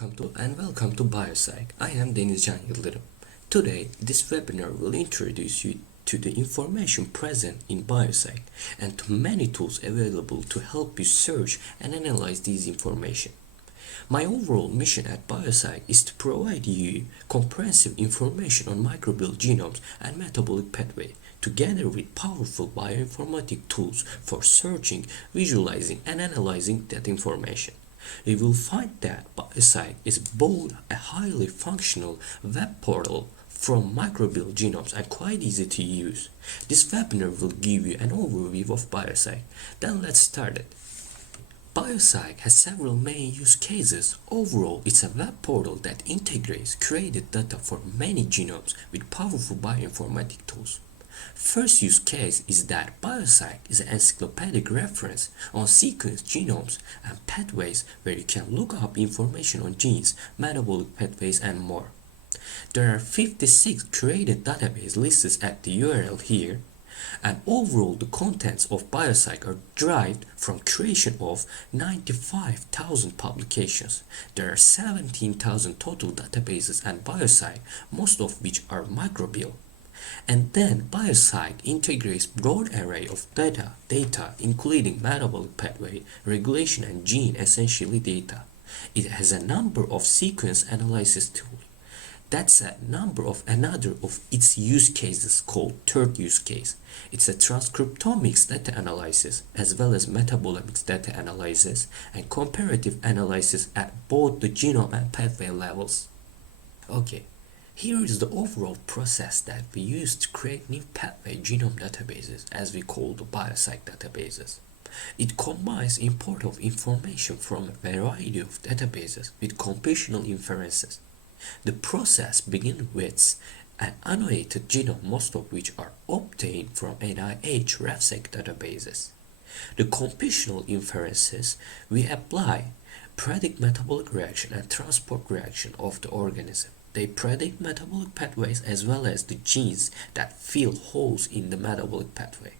welcome to Biocyc. I am Deniz Yıldırım. Today, this webinar will introduce you to the information present in Biocyc and to many tools available to help you search and analyze these information. My overall mission at Biocyc is to provide you comprehensive information on microbial genomes and metabolic pathway, together with powerful bioinformatic tools for searching, visualizing, and analyzing that information. You will find that Biocyc is both a highly functional web portal from microbial genomes and quite easy to use. This webinar will give you an overview of Biocyc. Then let's start it. Biocyc has several main use cases. Overall, it's a web portal that integrates curated data for many genomes with powerful bioinformatic tools. First use case is that Biocyc is an encyclopedic reference on sequenced genomes and pathways where you can look up information on genes, metabolic pathways, and more. There are 56 curated databases listed at the URL here, and overall the contents of Biocyc are derived from creation of 95,000 publications. There are 17,000 total databases and Biocyc, most of which are microbial. And then Biocyc integrates broad array of data including metabolic pathway, regulation, and gene essentially data. It has a number of sequence analysis tools. That's another of its use cases called third use case. It's a transcriptomics data analysis as well as metabolomics data analysis and comparative analysis at both the genome and pathway levels. Okay. Here is the overall process that we use to create new pathway genome databases, as we call the Biocyc databases. It combines import of information from a variety of databases with computational inferences. The process begins with an annotated genome, most of which are obtained from NIH RefSeq databases. The computational inferences we apply predict metabolic reaction and transport reaction of the organism. They predict metabolic pathways as well as the genes that fill holes in the metabolic pathway.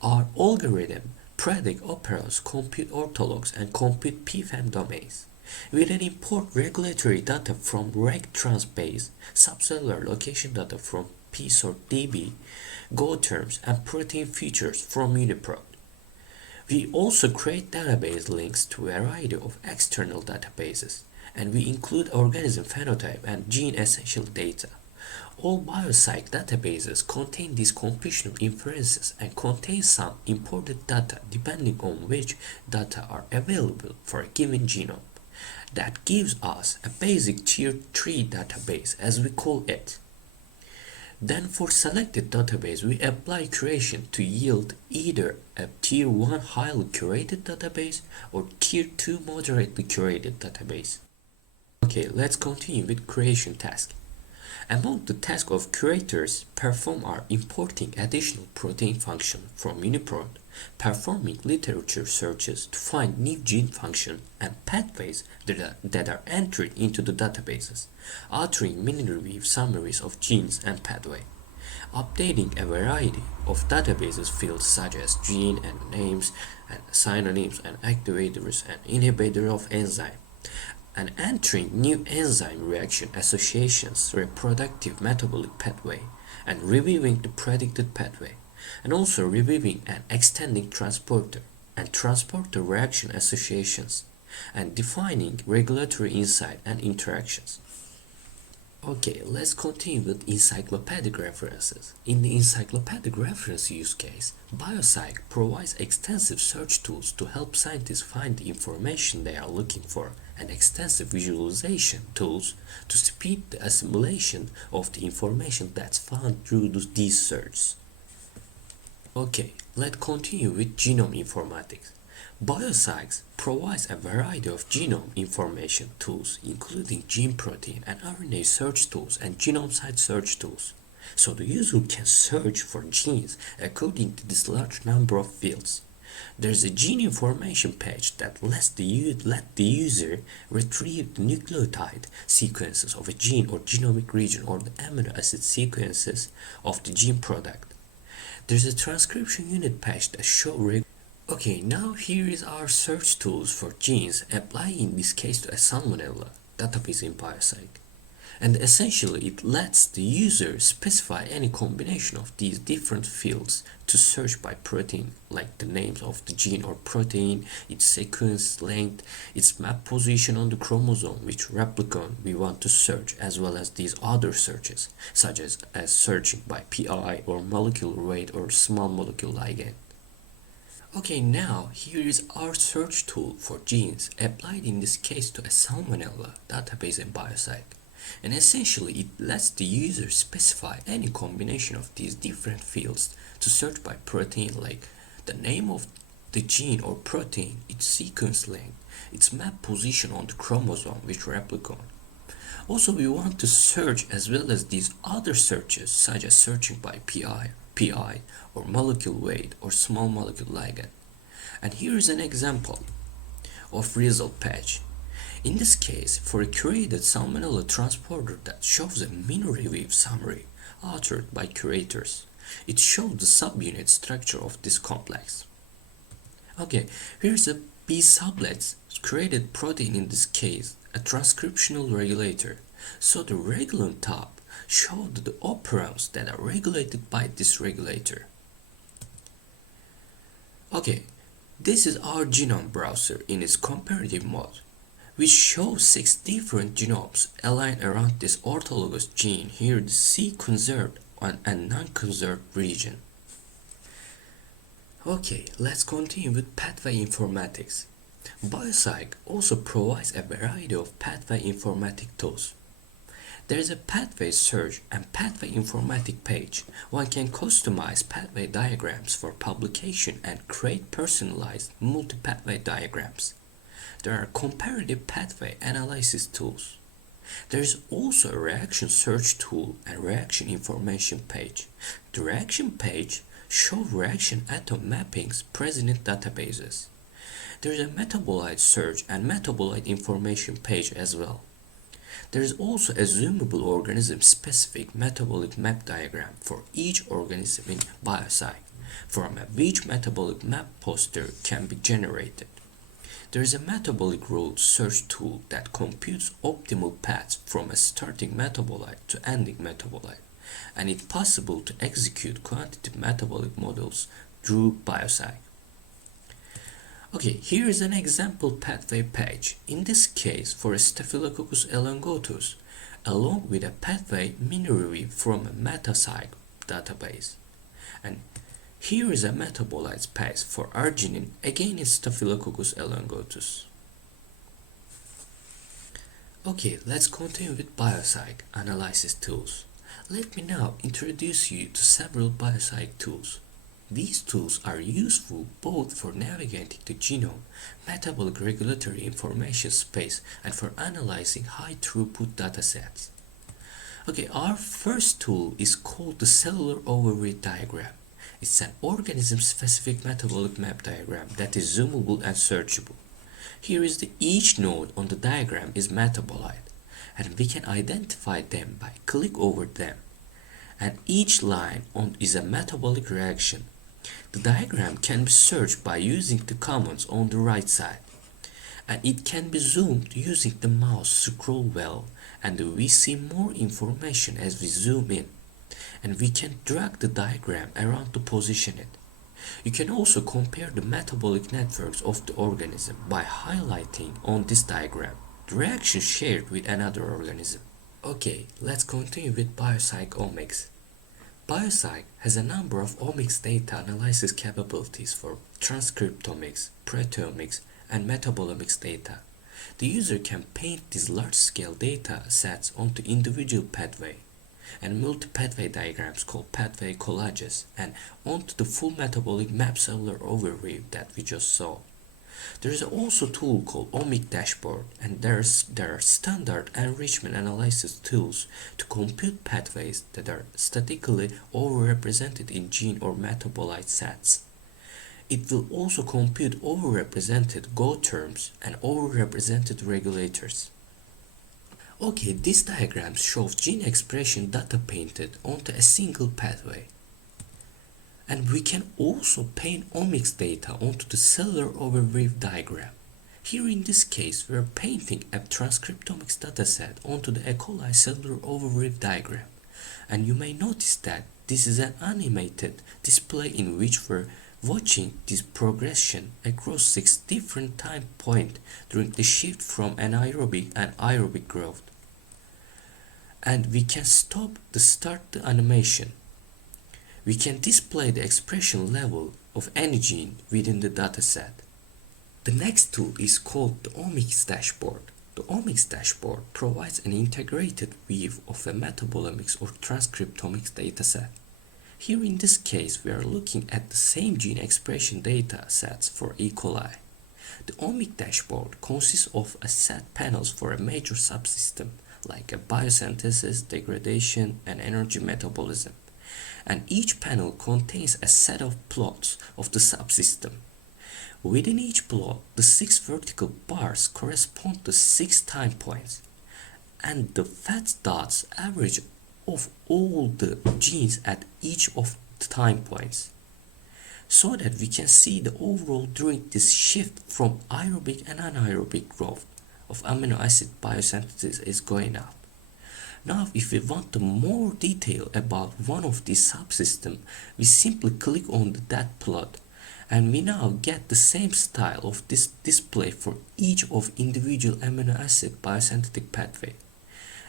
Our algorithm predict operands, compute orthologs, and compute PFAM domains. We then import regulatory data from reg-trans-base, subcellular location data from PSORT-DB, GoTerms, and protein features from UniProt. We also create database links to a variety of external databases, and we include organism phenotype and gene essential data. All Biocyc databases contain these computational inferences and contain some imported data depending on which data are available for a given genome. That gives us a basic tier 3 database, as we call it. Then for selected database, we apply curation to yield either a tier 1 highly curated database or tier 2 moderately curated database. Okay, let's continue with creation task. Among the tasks of curators perform are importing additional protein function from UniProt, performing literature searches to find new gene function and pathways that are entered into the databases, authoring mini-review summaries of genes and pathway, updating a variety of databases fields such as gene and names and synonyms and activators and inhibitors of enzyme, and entering new enzyme reaction associations, reproductive metabolic pathway, and reviewing the predicted pathway, and also reviewing and extending transporter and transporter reaction associations, and defining regulatory insight and interactions. Okay, let's continue with encyclopedic references. In the encyclopedic reference use case, Biocyc provides extensive search tools to help scientists find the information they are looking for, and extensive visualization tools to speed the assimilation of the information that's found through these searches. Okay, let's continue with genome informatics. Biocyc provides a variety of genome information tools, including gene protein and RNA search tools and genome site search tools, so the user can search for genes according to this large number of fields. There's a gene information page that let the user retrieve the nucleotide sequences of a gene or genomic region or the amino acid sequences of the gene product. There's a transcription unit page that shows. Okay, now here is our search tools for genes applying in this case to a salmonella. database in Biocyc. And essentially it lets the user specify any combination of these different fields to search by protein, like the names of the gene or protein, its sequence length, its map position on the chromosome, which replicon we want to search, as well as these other searches, such as searching by PI or molecular weight or small molecule ligand. Okay, now here is our search tool for genes applied in this case to a Salmonella database in Biocyc. And essentially it lets the user specify any combination of these different fields to search by protein, like the name of the gene or protein, its sequence length, its map position on the chromosome, which replicon. Also we want to search as well as these other searches, such as searching by PI or molecule weight or small molecule ligand. And here is an example of result page. In this case, for a curated Salmonella transporter that shows a mini review summary authored by curators, it shows the subunit structure of this complex. Okay, here's a B sublets created protein, in this case a transcriptional regulator. So the regulant tab showed the operands that are regulated by this regulator. Okay, this is our genome browser in its comparative mode, which shows 6 different genomes aligned around this orthologous gene, here the C conserved and non-conserved region. Okay, let's continue with pathway informatics. Biocyc also provides a variety of pathway informatic tools. There is a pathway search and pathway informatic page. One can customize pathway diagrams for publication and create personalized multi-pathway diagrams. There are comparative pathway analysis tools. There is also a reaction search tool and reaction information page. The reaction page shows reaction atom mappings present in databases. There is a metabolite search and metabolite information page as well. There is also a zoomable organism-specific metabolic map diagram for each organism in Biocyc, from which metabolic map poster can be generated. There is a metabolic route search tool that computes optimal paths from a starting metabolite to ending metabolite, and it's possible to execute quantitative metabolic models through Biocyc. Okay, here is an example pathway page, in this case for a Staphylococcus elongatus, along with a pathway mini review from a Metacyc database. And here is a metabolites page for arginine, again in Staphylococcus elongatus. Okay, let's continue with Biocyc analysis tools. Let me now introduce you to several Biocyc tools. These tools are useful both for navigating the genome, metabolic regulatory information space, and for analyzing high-throughput datasets. Okay, our first tool is called the cellular overview diagram. It's an organism-specific metabolic map diagram that is zoomable and searchable. Here is each node on the diagram is metabolite, and we can identify them by click over them. And each line is a metabolic reaction. The diagram can be searched by using the commands on the right side, and it can be zoomed using the mouse scroll wheel, and we see more information as we zoom in, and we can drag the diagram around to position it. You can also compare the metabolic networks of the organism by highlighting on this diagram the reaction shared with another organism. Okay, let's continue with Biocyc Omics. Biocyc has a number of omics data analysis capabilities for transcriptomics, proteomics, and metabolomics data. The user can paint these large-scale data sets onto individual pathway and multi-pathway diagrams called pathway collages and onto the full metabolic map cellular overview that we just saw. There is also a tool called Omic Dashboard, and there are standard enrichment analysis tools to compute pathways that are statically overrepresented in gene or metabolite sets. It will also compute overrepresented GO terms and overrepresented regulators. Okay, this diagram shows gene expression data painted onto a single pathway. And we can also paint omics data onto the cellular overview diagram. Here in this case, we are painting a transcriptomics dataset onto the E. coli cellular overview diagram, and you may notice that this is an animated display in which we're watching this progression across 6 different time points during the shift from anaerobic and aerobic growth. And we can stop the start the animation. We can display the expression level of any gene within the dataset. The next tool is called the Omics dashboard. The Omics dashboard provides an integrated view of a metabolomics or transcriptomics dataset. Here in this case, we are looking at the same gene expression data sets for E. coli. The Omics dashboard consists of a set panels for a major subsystem like a biosynthesis, degradation, and energy metabolism. And each panel contains a set of plots of the subsystem. Within each plot, the 6 vertical bars correspond to 6 time points, and the fat dots average of all the genes at each of the time points, so that we can see the overall during this shift from aerobic and anaerobic growth of amino acid biosynthesis is going up. Now, if we want more detail about one of these subsystems, we simply click on that plot, and we now get the same style of this display for each of individual amino acid biosynthetic pathway.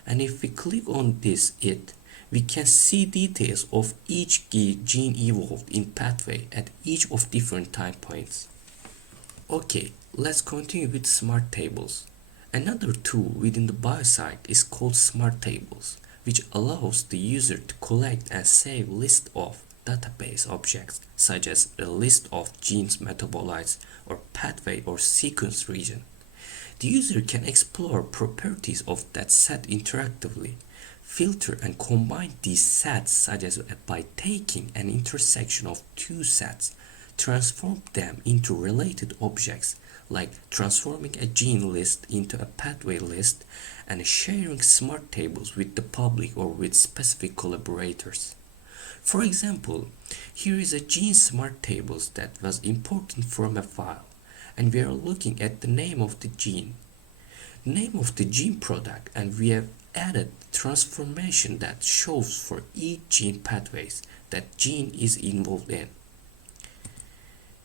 And if we click on we can see details of each gene evolved in pathway at each of different time points. Okay, let's continue with smart tables. Another tool within the Biocyc is called Smart Tables, which allows the user to collect and save lists of database objects such as a list of genes, metabolites, or pathway or sequence region. The user can explore properties of that set interactively, filter and combine these sets such as by taking an intersection of 2 sets, transform them into related objects like transforming a gene list into a pathway list, and sharing smart tables with the public or with specific collaborators. For example, here is a gene smart tables that was imported from a file, and we are looking at the name of the gene product, and we have added transformation that shows for each gene pathways that gene is involved in.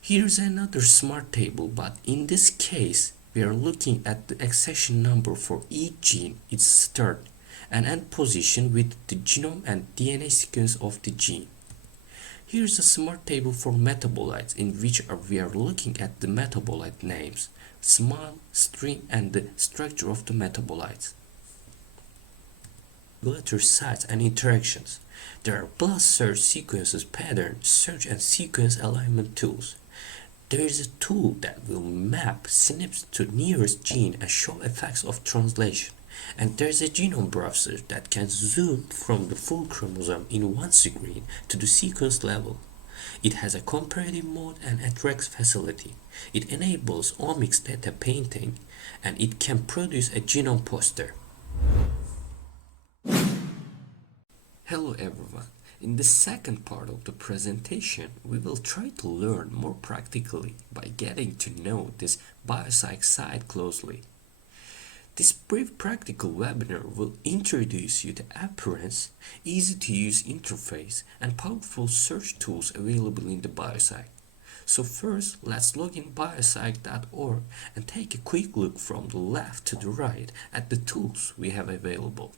Here's another smart table, but in this case we are looking at the accession number for each gene, its start and end position with the genome and DNA sequence of the gene. Here's a smart table for metabolites in which we are looking at the metabolite names, small, stream, and the structure of the metabolites. Regulatory sites and interactions. There are blast search sequences, pattern search, and sequence alignment tools. There is a tool that will map synapse to nearest gene and show effects of translation. And there's a genome browser that can zoom from the full chromosome in one screen to the sequence level. It has a comparative mode and a tracks facility. It enables omics data painting, and it can produce a genome poster. Hello everyone. In the second part of the presentation, we will try to learn more practically by getting to know this Biocyc site closely. This brief practical webinar will introduce you to appearance, easy-to-use interface, and powerful search tools available in the Biocyc. So first, let's log in biocyc.org and take a quick look from the left to the right at the tools we have available.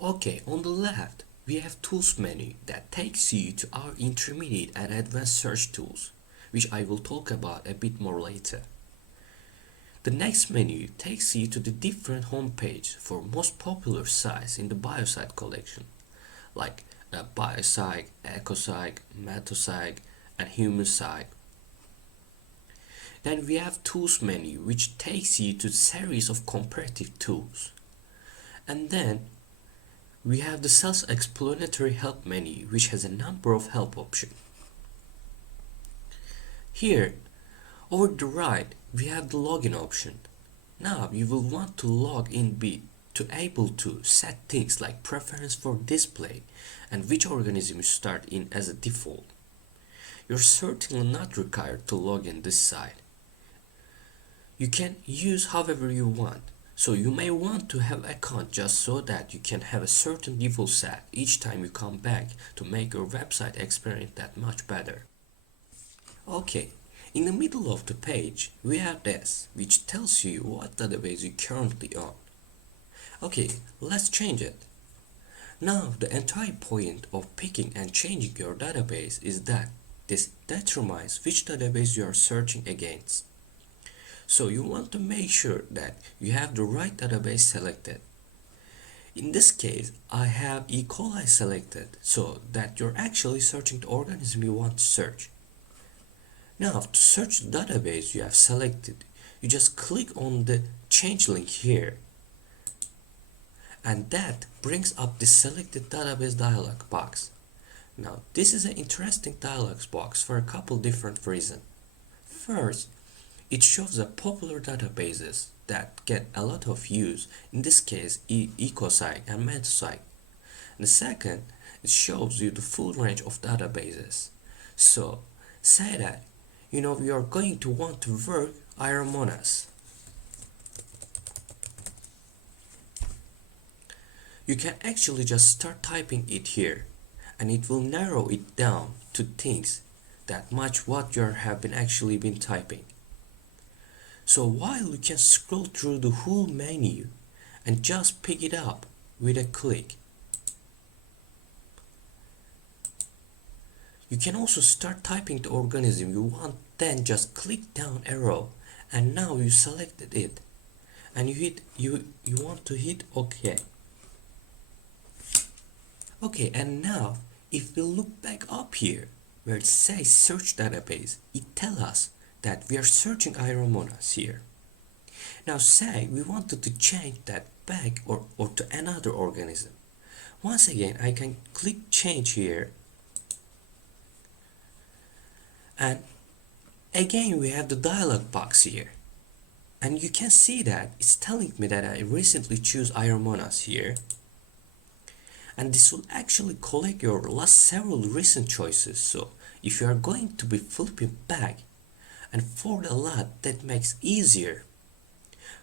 Okay, on the left, we have Tools menu that takes you to our intermediate and advanced search tools, which I will talk about a bit more later. The next menu takes you to the different homepage for most popular sites in the Biocyc collection, like Biocyc, EcoCyc, Metacyc, and HumanCyc. Then we have Tools menu, which takes you to a series of comparative tools. And then we have the self-explanatory help menu, which has a number of help options. Here, over the right, we have the login option. Now you will want to log in to able to set things like preference for display and which organism you start in as a default. You're certainly not required to log in this site. You can use however you want. So you may want to have account just so that you can have a certain default set each time you come back to make your website experience that much better. Okay, in the middle of the page we have this, which tells you what database you currently on. Okay, let's change it. Now the entire point of picking and changing your database is that this determines which database you are searching against. So you want to make sure that you have the right database selected. In this case, I have E. coli selected so that you're actually searching the organism you want to search. Now to search the database you have selected, you just click on the change link here. And that brings up the selected database dialog box. Now this is an interesting dialog box for a couple different reasons. First, it shows the popular databases that get a lot of use, in this case Biocyc and Biocyc. The second, it shows you the full range of databases. So say that you are going to want to work Aeromonas. You can actually just start typing it here and it will narrow it down to things that match what you have been typing. So while you can scroll through the whole menu and just pick it up with a click, you can also start typing the organism you want, then just click down arrow and now you selected it and you want to hit OK. Okay, and now if we look back up here where it says search database, it tells us that we are searching Aeromonas here. Now say we wanted to change that back or to another organism. Once again I can click change here, and again we have the dialog box here, and you can see that it's telling me that I recently choose Aeromonas here, and this will actually collect your last several recent choices. So if you are going to be flipping back and forward a lot, that makes easier.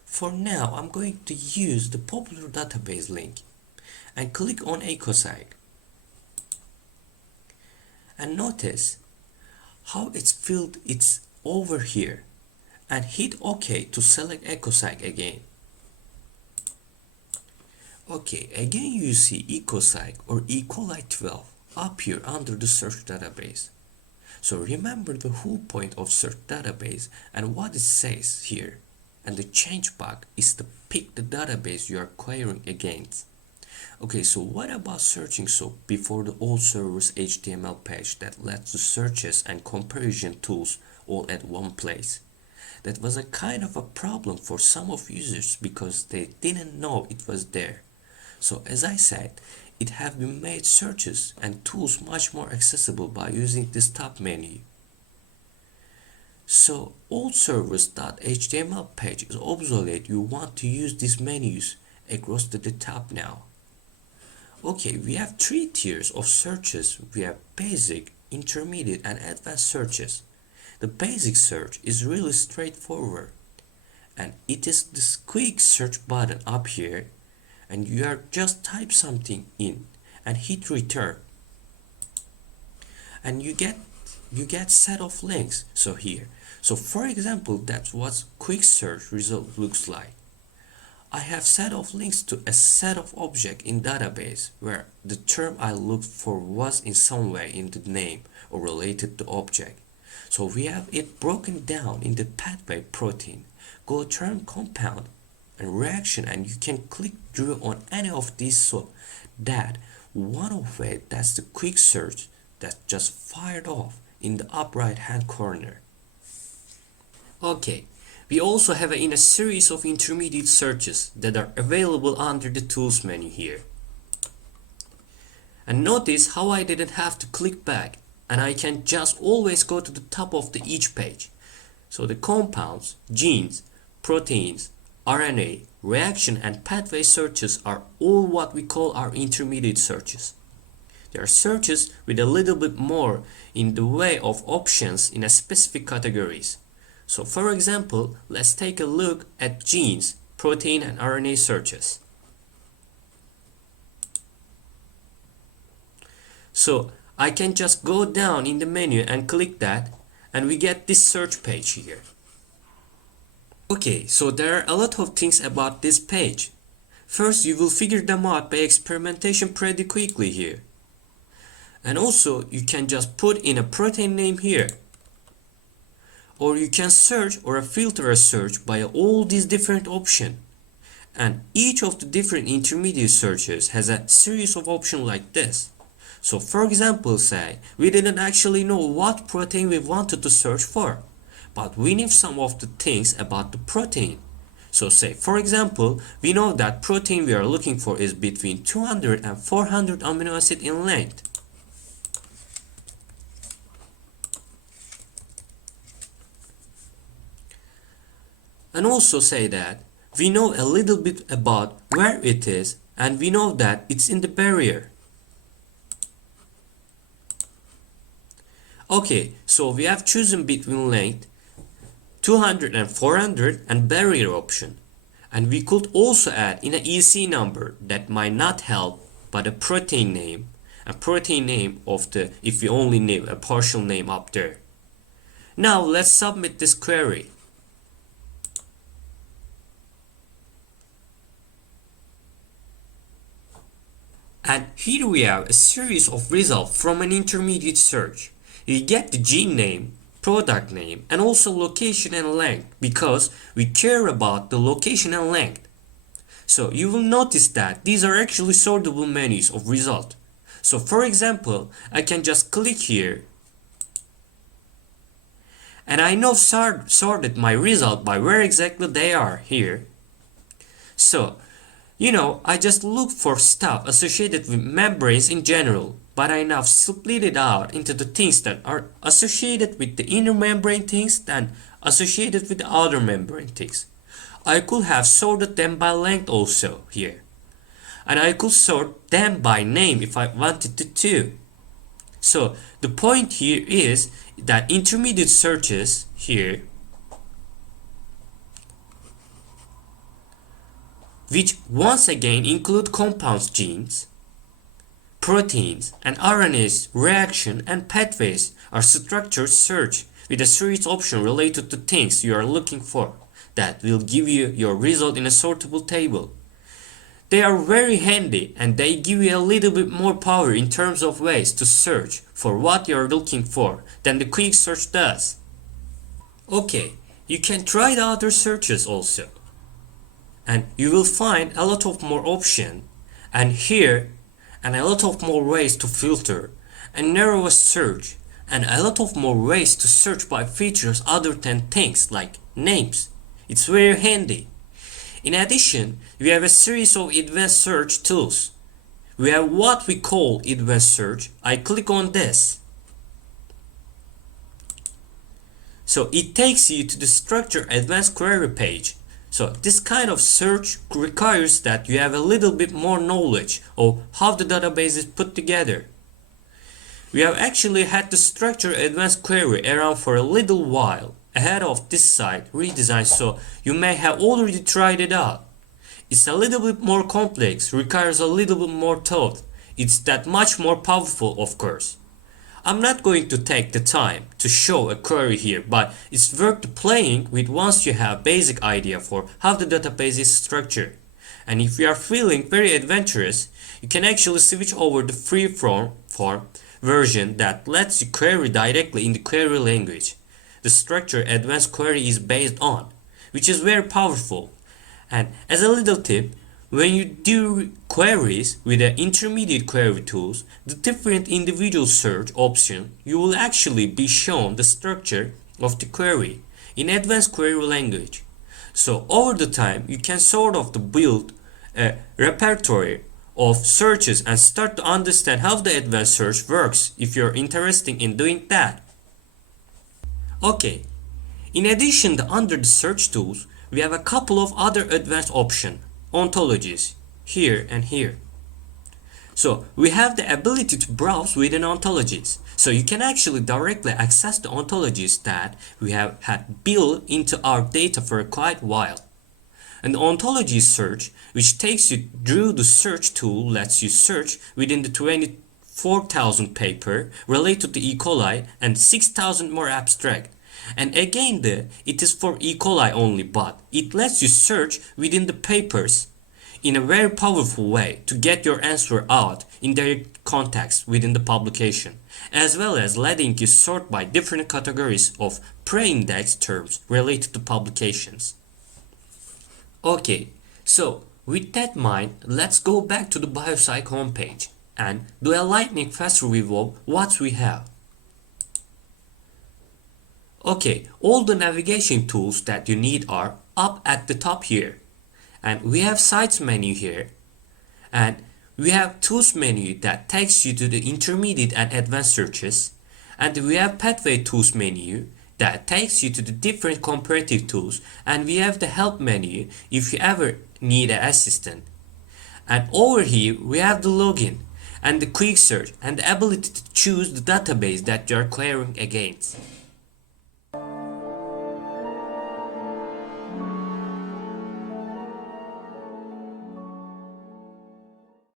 For now I'm going to use the popular database link and click on Biocyc, and notice how it's filled it's over here, and hit OK to select Biocyc again. Okay, again you see Biocyc or E. coli 12 up here under the search database. So remember the whole point of search database and what it says here, and the change box is to pick the database you are querying against. Okay, so what about searching before the old server's HTML page that led to searches and comparison tools all at one place? That was a kind of a problem for some of users because they didn't know it was there. So as I said, it have been made searches and tools much more accessible by using this top menu. So old servers.html page is obsolete. You want to use these menus across the top now. Okay, we have three tiers of searches. We have basic, intermediate and advanced searches. The basic search is really straightforward, and it is this quick search button up here, and you are just type something in and hit return, and you get set of links. So for example, that's what quick search result looks like. I have set of links to a set of objects in database where the term I looked for was in some way in the name or related to object. So we have it broken down in the pathway protein, go term compound and reaction, and you can click through on any of these so that one of it, that's the quick search that just fired off in the up right hand corner. Okay, we also have in a series of intermediate searches that are available under the tools menu here. And notice how I didn't have to click back, and I can just always go to the top of each page. So the compounds, genes, proteins, RNA, reaction and pathway searches are all what we call our intermediate searches. They are searches with a little bit more in the way of options in a specific categories. So for example, let's take a look at genes, protein and RNA searches. So I can just go down in the menu and click that, and we get this search page here. Okay, so there are a lot of things about this page. First, you will figure them out by experimentation pretty quickly here. And also, you can just put in a protein name here. Or you can search or filter a search by all these different options. And each of the different intermediate searches has a series of options like this. So for example, say, we didn't actually know what protein we wanted to search for, but we knew some of the things about the protein. So say, for example, we know that protein we are looking for is between 200 and 400 amino acid in length. And also say that we know a little bit about where it is, and we know that it's in the barrier. Okay, so we have chosen between length 200 and 400 and barrier option. And we could also add in an EC number that might not help, but a protein name of the, if we only name a partial name up there. Now let's submit this query. And here we have a series of results from an intermediate search. We get the gene name, product name, and also location and length, because we care about the location and length. So you will notice that these are actually sortable menus of result. So for example, I can just click here, and I now sorted my result by where exactly they are here. So I just look for stuff associated with membranes in general, but I now split it out into the things that are associated with the inner membrane things and associated with the outer membrane things. I could have sorted them by length also here. And I could sort them by name if I wanted to too. So the point here is that intermediate searches here, which once again include compounds, genes, proteins, and RNAs, reaction, and pathways, are structured search with a series option related to things you are looking for that will give you your result in a sortable table. They are very handy, and they give you a little bit more power in terms of ways to search for what you are looking for than the quick search does. Okay, you can try the other searches also, and you will find a lot of more options, and a lot of more ways to filter and narrow a search, and a lot of more ways to search by features other than things like names. It's very handy. In addition, we have a series of advanced search tools. We have what we call advanced search. I click on this. So it takes you to the structure advanced query page. So this kind of search requires that you have a little bit more knowledge of how the database is put together. We have actually had the structure advanced query around for a little while ahead of this site redesign, so you may have already tried it out. It's a little bit more complex, requires a little bit more thought. It's that much more powerful, of course. I'm not going to take the time to show a query here, but it's worth playing with once you have basic idea for how the database is structured. And if you are feeling very adventurous, you can actually switch over the free form version that lets you query directly in the query language the structure advanced query is based on, which is very powerful. And as a little tip, when you do queries with the intermediate query tools, the different individual search option, you will actually be shown the structure of the query in advanced query language. So over the time, you can sort of build a repertoire of searches and start to understand how the advanced search works if you're interested in doing that. Okay, in addition to under the search tools, we have a couple of other advanced options, ontologies, here and here. So we have the ability to browse within ontologies. So you can actually directly access the ontologies that we have had built into our data for quite a while. An ontology search, which takes you through the search tool, lets you search within the 24,000 paper related to E. coli and 6,000 more abstract. And again, it is for E. coli only, but it lets you search within the papers in a very powerful way to get your answer out in their context within the publication, as well as letting you sort by different categories of pre-indexed terms related to publications. Okay, so with that in mind, let's go back to the Biocyc homepage and do a lightning fast review of what we have. Okay, all the navigation tools that you need are up at the top here. And we have sites menu here. And we have tools menu that takes you to the intermediate and advanced searches. And we have pathway tools menu that takes you to the different comparative tools. And we have the help menu if you ever need an assistant. And over here we have the login and the quick search and the ability to choose the database that you are querying against.